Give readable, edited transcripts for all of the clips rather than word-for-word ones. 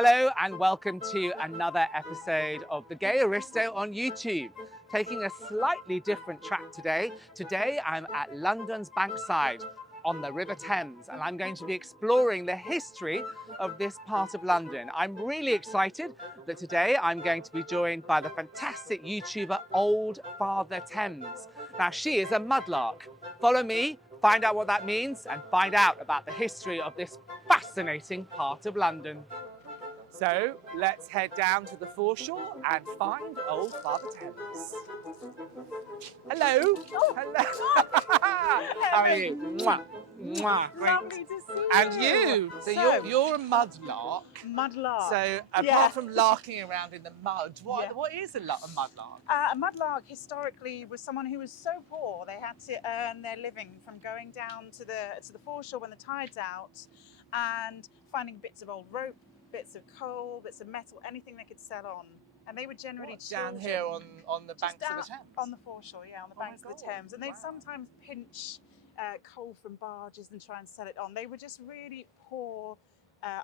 Hello and welcome to another episode of The Gay Aristo on YouTube. Taking a slightly different track today. Today I'm at London's Bankside on the River Thames and I'm going to be exploring the history of this part of London. I'm really excited that today I'm going to be joined by the fantastic YouTuber Old Father Thames. Now she is a mudlark. Follow me, find out what that means and find out about the history of this fascinating part of London. So let's head down to the foreshore and find Old Father Thames. Hello. Oh. Hello. How are you? Mwah. Mwah. Great. Lovely to see you. And you. So you're a mudlark. Mudlark. So apart from larking around in the mud, what is a mudlark? A mudlark historically was someone who was so poor they had to earn their living from going down to the foreshore when the tide's out and finding bits of old rope, bits of coal, bits of metal, anything they could sell on. And they were generally down here on the banks of the Thames? On the foreshore, yeah, on the banks of the Thames. And they'd sometimes pinch coal from barges and try and sell it on. They were just really poor,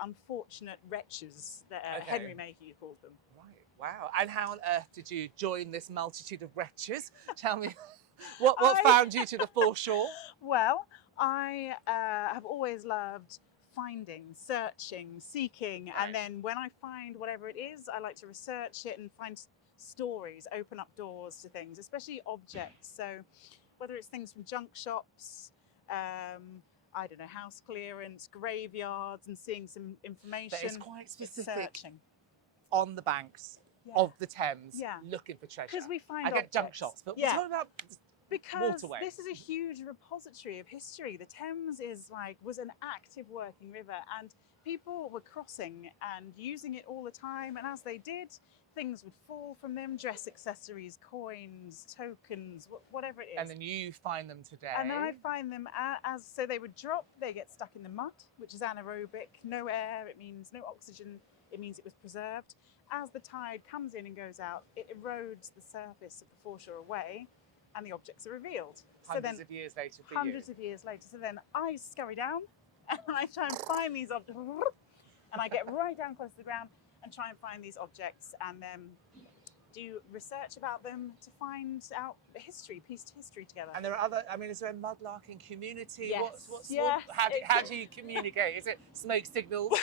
unfortunate wretches, that Henry Mayhew called them. Right, wow. And how on earth did you join this multitude of wretches? Tell me, what found you to the foreshore? Well, I have always loved finding, searching, seeking, and then when I find whatever it is, I like to research it and find stories, open up doors to things, especially objects. So whether it's things from junk shops, I don't know, house clearance, graveyards, and seeing some information. But it's quite specific. Searching. On the banks of the Thames, looking for treasure. Because we find I get junk shops, but what about because waterways? This is a huge repository of history. The Thames was an active working river, and people were crossing and using it all the time. And as they did, things would fall from them: dress accessories, coins, tokens, whatever it is. And then you find them today. And then I find them so they would drop. They get stuck in the mud, which is anaerobic. No air. It means no oxygen. It means it was preserved. As the tide comes in and goes out, it erodes the surface of the foreshore away, and the objects are revealed. Hundreds of years later for Hundreds of years later. So then I scurry down and I try and find these objects, and I get right down close to the ground and try and find these objects and then do research about them to find out the history, piece history together. And there are other, is there a mudlarking community? Yes. How do you communicate? Is it smoke signals?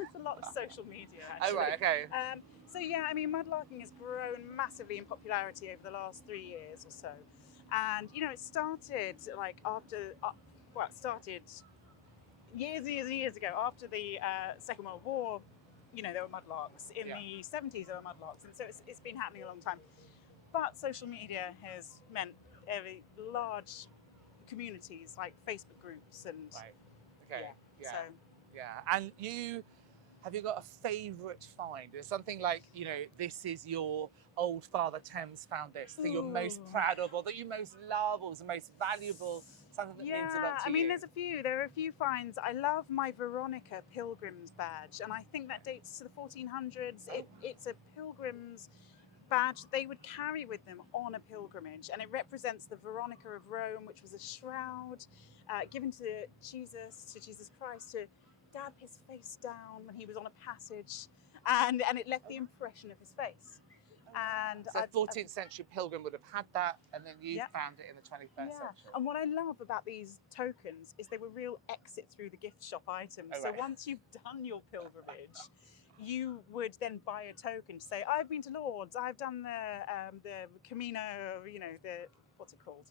It's a lot of social media, actually. Oh, right, okay. So mudlarking has grown massively in popularity over the last 3 years or so. And, it started it started years and years ago after the Second World War. There were mudlarks. In the 70s, there were mudlarks. And so it's been happening a long time. But social media has meant very large communities like Facebook groups and... Right, okay, So, And have you got a favourite find? There's something like, this is your Old Father Thames found this, that you're most proud of, or that you most love, or is the most valuable, something that means a lot to you? there's a few. There are a few finds. I love my Veronica Pilgrims badge, and I think that dates to the 1400s. It's a Pilgrims badge they would carry with them on a pilgrimage, and it represents the Veronica of Rome, which was a shroud given to Jesus Christ to dab his face down when he was on a passage, and it left the impression of his face. And so 14th century pilgrim would have had that, and then you found it in the 21st century. And what I love about these tokens is they were real exit through the gift shop items. So once you've done your pilgrimage, you would then buy a token to say, I've been to Lourdes, I've done the Camino, what's it called?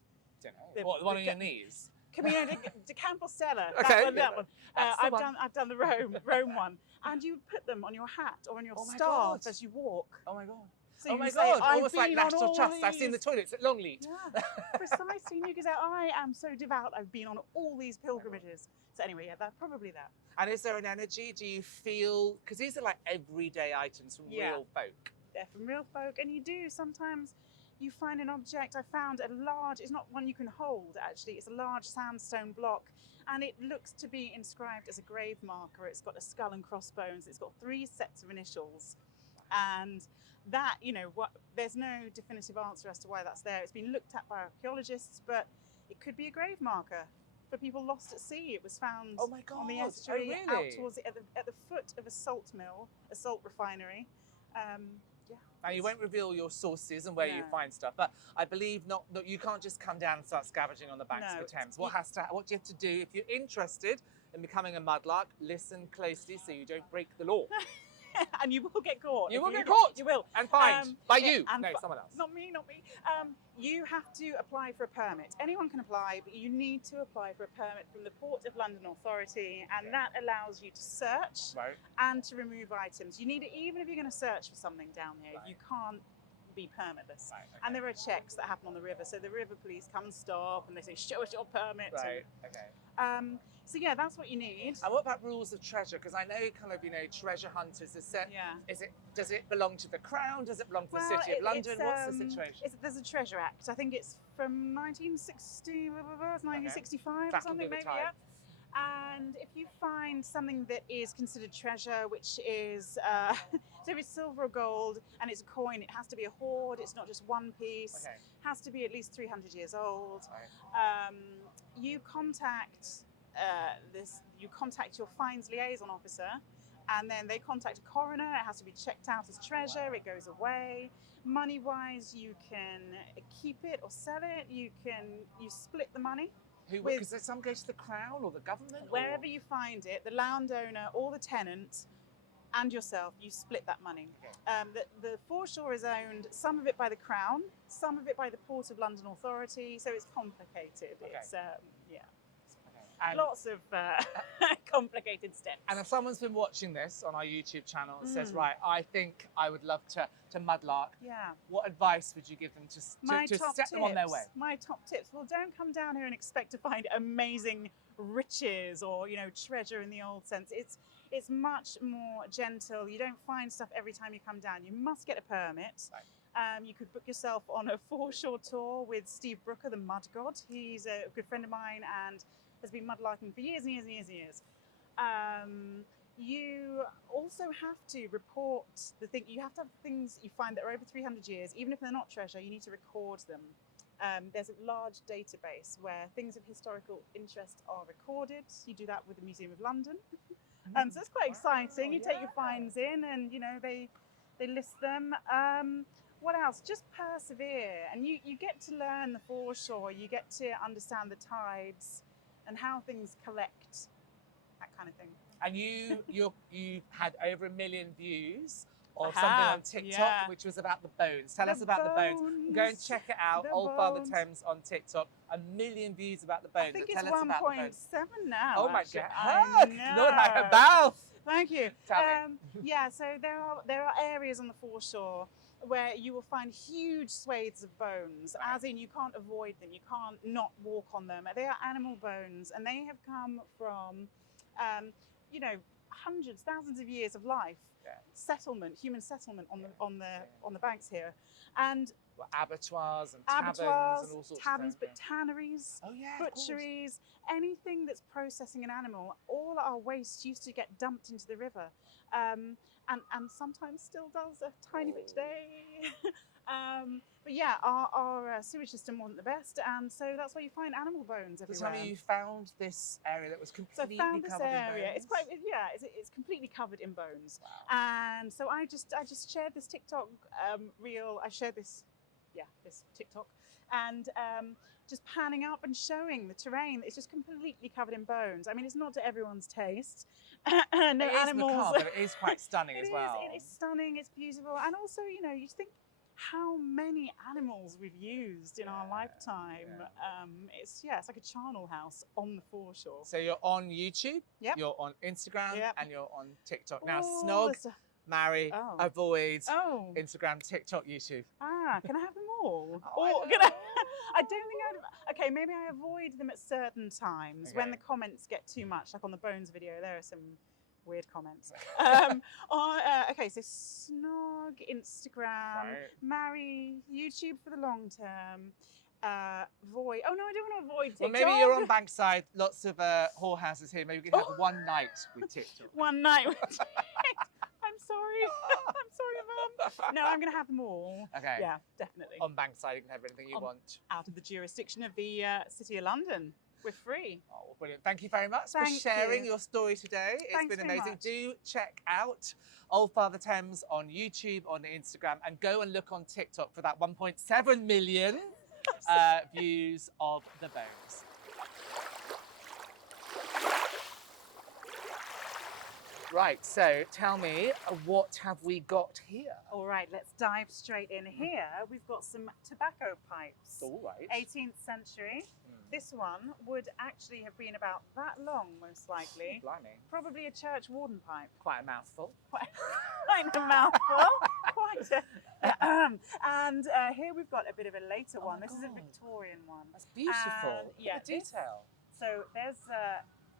I don't know. The one on your knees? Camino de Compostela. Okay. That one. I've done the Rome one. And you would put them on your hat or on your staff as you walk. Oh my God. So oh my God, almost like National Trust. I've seen the toilets at Longleat. Yeah, precisely. And you can say, I am so devout, I've been on all these pilgrimages. So anyway, probably that. And is there an energy? Do you feel, because these are like everyday items from real folk. They're from real folk. And you do sometimes, you find an object. I found a large, it's not one you can hold actually, it's a large sandstone block. And it looks to be inscribed as a grave marker. It's got a skull and crossbones. It's got 3 sets of initials. And that, there's no definitive answer as to why that's there. It's been looked at by archaeologists, but it could be a grave marker. for people lost at sea. It was found Oh my God. on the Oh, estuary really? out towards at the foot of a salt mill, a salt refinery. Yeah. Now, you won't reveal your sources and where you No. find stuff, but I believe not you can't just come down and start scavenging on the banks No, of the Thames. What do you have to do if you're interested in becoming a mudlark? Listen closely so you don't break the law. And you will get caught. You if will get caught. You will. And fined by you. And No, someone else. Not me, not me. You have to apply for a permit. Anyone can apply, but you need to apply for a permit from the Port of London Authority, and that allows you to search and to remove items. You need it even if you're going to search for something down here. You can't be permitless. Right, okay. And there are checks that happen on the river. So the river police come and stop, and they say, "Show us your permit." Right. Okay. So yeah, that's what you need. And what about rules of treasure? Because I know kind of, treasure hunters are set. Yeah. Does it belong to the Crown? Does it belong to the City of London? What's the situation? There's a Treasure Act. I think it's from 1960, 1965 or something, maybe. Yeah. And if you find something that is considered treasure, which is so if it's silver or gold and it's a coin, it has to be a hoard. It's not just one piece. Okay. Has to be at least 300 years old. Right. You contact you contact your fines liaison officer, and then they contact a coroner. It has to be checked out as treasure. It goes away. Money wise, you can keep it or sell it. You split the money. Because some go to the Crown or the government? Wherever you find it, the landowner or the tenant and yourself, you split that money. Okay. The foreshore is owned, some of it by the Crown, some of it by the Port of London Authority, so it's complicated. Okay. It's And lots of complicated steps. And if someone's been watching this on our YouTube channel and says, right, I think I would love to mudlark, what advice would you give them to set them on their way? My top tips. Well, don't come down here and expect to find amazing riches or treasure in the old sense. It's much more gentle. You don't find stuff every time you come down. You must get a permit. Right. You could book yourself on a foreshore tour with Steve Brooker, the mud god. He's a good friend of mine and has been mudlarking for years and years and years and years. You also have to report you have to have things you find that are over 300 years, even if they're not treasure, you need to record them. There's a large database where things of historical interest are recorded. You do that with the Museum of London. So it's quite exciting. You take your finds in and, they list them. What else? Just persevere. And you get to learn the foreshore. You get to understand the tides and how things collect, that kind of thing. And you had over 1 million views of something on TikTok, which was about the bones. Tell us about the bones. Go and check it out. Old Father Thames on TikTok. 1 million views about the bones. I think it's 1.7 now. Oh my actually. God! Lord, have a bow. Thank you. Tell me. Yeah, so there are areas on the foreshore where you will find huge swathes of bones, as in you can't avoid them, you can't not walk on them. They are animal bones, and they have come from, hundreds, thousands of years of life, human settlement on the banks here, and abattoirs and taverns and all sorts of things. But tanneries, butcheries, anything that's processing an animal, all our waste used to get dumped into the river. And sometimes still does a tiny bit today. But yeah, our sewage system wasn't the best, and so that's why you find animal bones everywhere. So tell me, you found this area that was completely covered in bones? It's completely covered in bones. Wow. And so I just shared this TikTok reel. I shared this TikTok, and just panning up and showing the terrain. It's just completely covered in bones. I mean, it's not to everyone's taste. No animals. Macabre, but it is quite stunning as well. It is stunning. It's beautiful, and also, you think how many animals we've used in our lifetime. It's like a charnel house on the foreshore. So you're on YouTube, you're on Instagram, and you're on TikTok. Now, snog, marry, avoid Instagram, TikTok, YouTube. Can I have them all? I don't think okay, maybe I avoid them at certain times when the comments get too much, like on the Bones video, there are some weird comments. Okay, so snog, Instagram, marry, YouTube for the long term, void. Oh no, I don't want to avoid TikTok. Well, maybe you're on Bankside, lots of whorehouses here. Maybe we can have one night with TikTok. One night with TikTok. I'm sorry. I'm sorry, Mum. No, I'm going to have them all. Okay. Yeah, definitely. On Bankside, you can have anything you want. Out of the jurisdiction of the City of London. We're free. Oh, brilliant. Thank you very much Thank for sharing you. your story today. It's Thanks been very amazing. much. Do check out Old Father Thames on YouTube, on Instagram, and go and look on TikTok for that 1.7 million views of the bones. Right, so tell me, what have we got here? All right, let's dive straight in here. We've got some tobacco pipes. All right. 18th century. This one would actually have been about that long, most likely. Blimey. Probably a church warden pipe. Quite a mouthful. Quite a mouthful. Quite a, and here we've got a bit of a later one. This is a Victorian one. That's beautiful. And, yeah, Look at the detail. So there's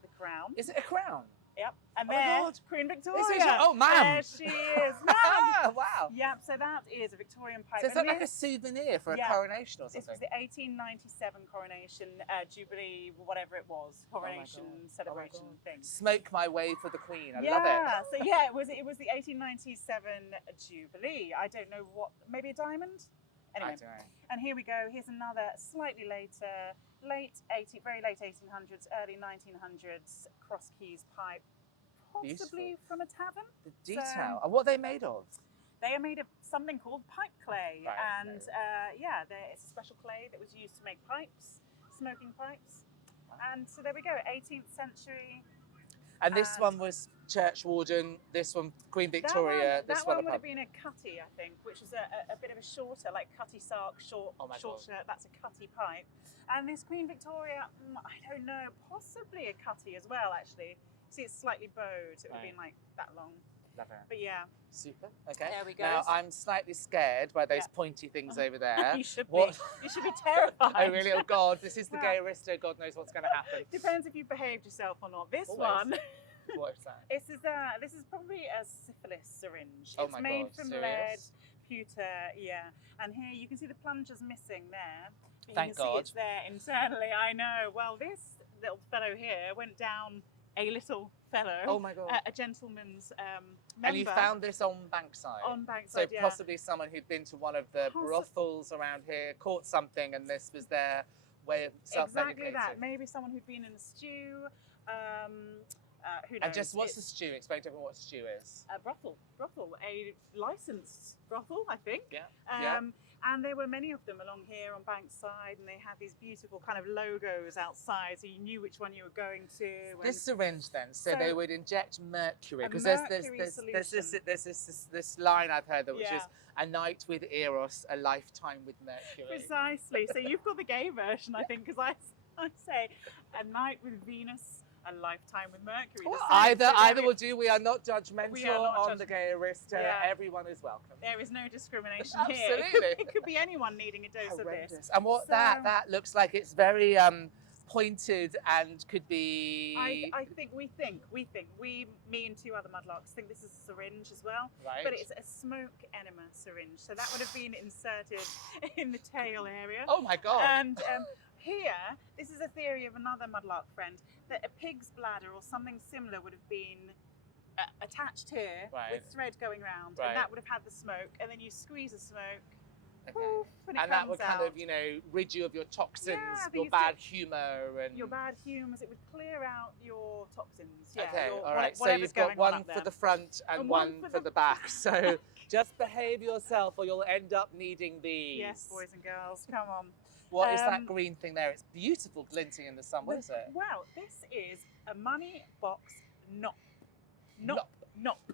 the crown. Is it a crown? Yep. And Oh my there's God. Queen Victoria. Oh, ma'am. There she is. Ma'am. Wow. Yep. So that is a Victorian pipe. So is that like a souvenir for a coronation or This something? was the 1897 coronation, Jubilee, whatever it was, coronation celebration thing. Smoke my way for the Queen. I love it. Yeah. So yeah, it was the 1897 Jubilee. I don't know what, maybe a diamond. Anyway. I don't know. And here we go. Here's another slightly later, very late 1800s, early 1900s cross keys pipe, possibly from a tavern. The detail. And what are they made of? They are made of something called pipe clay, Right, and it's a special clay that was used to make pipes, smoking pipes. And so there we go, 18th century. And this one was church warden. This one Queen Victoria. That this one one would have been a cutty, I think, which was a bit of a shorter, like cutty sark, short shirt. That's a cutty pipe. And this Queen Victoria, I don't know, possibly a cutty as well. Actually, see, it's slightly bowed. It would have been like that long. Love it. But yeah. Super. Okay. There we go. Now I'm slightly scared by those pointy things over there. You should be. You should be terrified. Oh really? Oh God! This is the gay aristo. God knows what's going to happen. Depends if you behaved yourself or not. This Always. one. What is that? This is probably a syphilis syringe. Oh It's my made God, from serious? lead, pewter, yeah. And here you can see the plungers missing there. Thank you can God. see it's there internally. I know. Well, this little fellow here went down a little fellow. Oh my God. A gentleman's member. And you found this on Bankside? On Bankside, So possibly someone who'd been to one of the brothels around here, caught something, and this was their way of self-medicating. Exactly that. Maybe someone who'd been in a stew. Who knows? And just what's the stew? Explain to everyone what stew is. A brothel, a licensed brothel, I think. Yeah. And there were many of them along here on Bankside, and they had these beautiful kind of logos outside, so you knew which one you were going to. This syringe, then, so they would inject mercury, because there's this line I've heard, which is a night with Eros, a lifetime with Mercury. Precisely. So you've got the gay version, I think, because I say a night with Venus, a lifetime with Mercury. Well, either will do. We are not judgmental on the gay aristo. Yeah. Everyone is welcome. There is no discrimination Absolutely. here. It could be anyone needing a dose of this. And what that looks like, it's very pointed and could be. I think we, me and two other mudlarks, think this is a syringe as well. Right. But it's a smoke enema syringe. So that would have been inserted in the tail area. Oh my God. And here, this is a theory of another mudlark friend, that a pig's bladder or something similar would have been attached here with thread going round, and that would have had the smoke, and then you squeeze the smoke, poof, and that would kind of, rid you of your toxins, your bad humour, and your bad humours. It would clear out your toxins. Yeah, okay, all right. So you've got one for the front and one for the back. So just behave yourself, or you'll end up needing these. Yes, boys and girls, come on. What is that green thing there? It's beautiful, glinting in the sun. What is it? Well, this is a money box knop.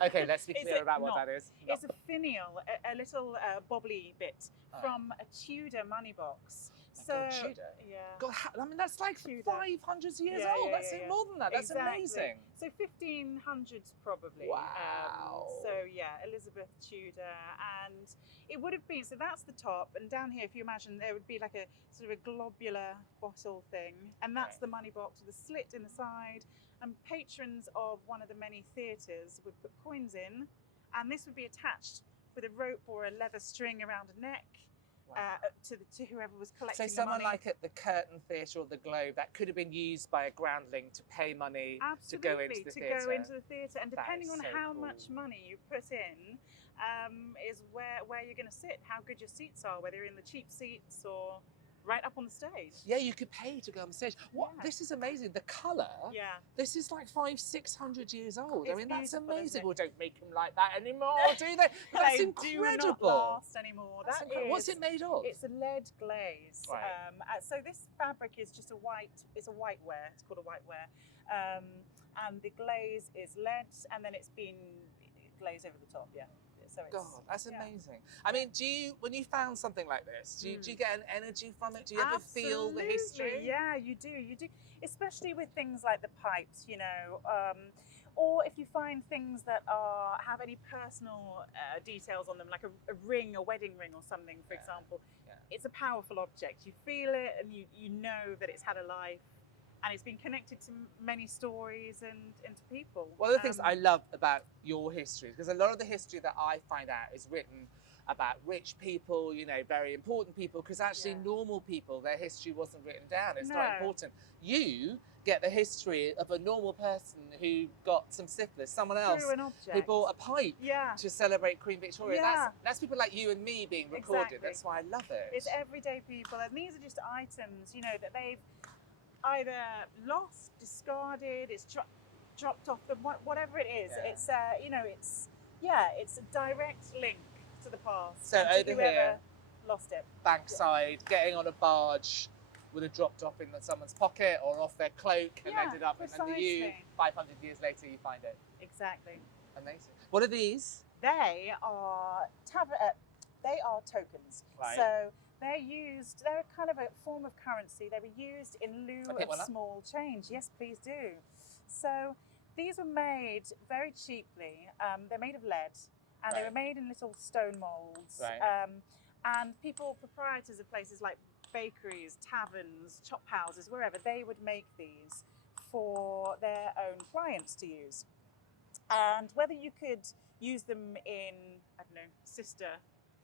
Okay, let's be clear about what that is. It's a finial, a little bobbly bit from a Tudor money box. God, Tudor? Yeah. God, I mean, that's like Tudor. 500 years old. That's more than that. That's amazing. So 1500s probably. Wow. So yeah, Elizabeth Tudor, and it would have been, so that's the top, and down here, if you imagine, there would be like a sort of a globular bottle thing, and that's the money box with a slit in the side, and patrons of one of the many theatres would put coins in, and this would be attached with a rope or a leather string around a neck. To whoever was collecting so someone the money. like at the Curtain Theatre or the Globe, that could have been used by a groundling to pay money to go into the theatre. And depending on how much money you put in, is where you're going to sit, how good your seats are, whether you're in the cheap seats or right up on the stage. Yeah, you could pay to go on stage. What? Yeah. This is amazing. The colour. Yeah. This is like 500-600 years old. I It's mean, that's beautiful, isn't amazing. it? Well, don't make them like that anymore, do they? But that's They incredible. do not last anymore. That's That incredible. What's is- it made of? It's a lead glaze. Right. So this fabric is just a white. It's a whiteware. It's called a whiteware, and the glaze is lead, and then it's been glazed over the top. Yeah. So it's, God, that's yeah. amazing. I mean, when you found something like this, do you get an energy from it? Do you ever feel the history? Absolutely. Yeah, you do. You do, especially with things like the pipes, you know, or if you find things that have any personal details on them, like a ring, a wedding ring or something, for example. Yeah. It's a powerful object. You feel it, and you know that it's had a life. And it's been connected to many stories and to people. One of the things I love about your history, because a lot of the history that I find out is written about rich people, you know, very important people, because actually normal people, their history wasn't written down. It's not important. You get the history of a normal person who got some syphilis, someone else Through an object. who bought a pipe Yeah. to celebrate Queen Victoria. Yeah. That's people like you and me being recorded. Exactly. That's why I love it. It's everyday people, and these are just items, you know, that they've either lost, discarded, it's dropped off them, whatever it is. Yeah. It's you know, it's a direct link to the past. So and to over whoever here, lost it. Bankside, getting on a barge would have dropped off in someone's pocket or off their cloak and Yeah, ended up and you precisely. 500 years later you find it. Exactly. Amazing. What are these? They are tokens. Right. So they're kind of a form of currency. They were used in lieu Can I pick one of up? small change. Yes, please do. So these were made very cheaply. They're made of lead, and they Right. were made in little stone molds. Right. And proprietors of places like bakeries, taverns, chop houses, wherever, they would make these for their own clients to use. And whether you could use them in, I don't know, sister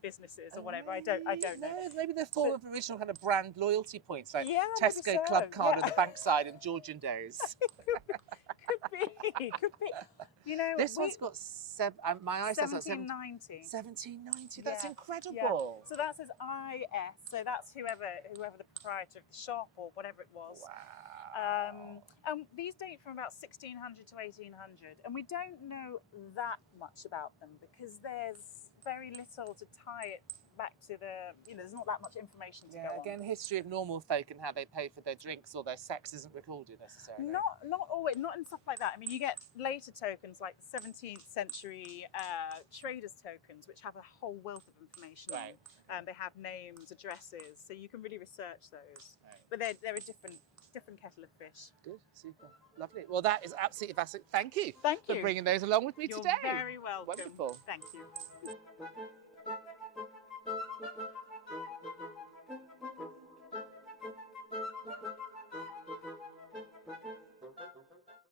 businesses or whatever, I don't know. No, maybe they're form of original kind of brand loyalty points, like Yeah, maybe Tesco so. Club Card Yeah. on the Bankside in Georgian days. Could be. You know, This one's got my eye says 1790. 1790. That's Yeah, incredible. Yeah. So that says IS. So that's whoever the proprietor of the shop or whatever it was. Wow. And these date from about 1600 to 1800, and we don't know that much about them because there's very little to tie it back to there's not that much information to go on. Again, history of normal folk and how they pay for their drinks or their sex isn't recorded necessarily. Not always, not in stuff like that. I mean, you get later tokens like 17th century traders tokens, which have a whole wealth of information. Right. They have names, addresses, so you can really research those. Right. But they're a different kettle of fish. Good, super, lovely. Well, that is absolutely fascinating. Thank you Thank for you. bringing those along with me You're today. very welcome. Wonderful. Thank you.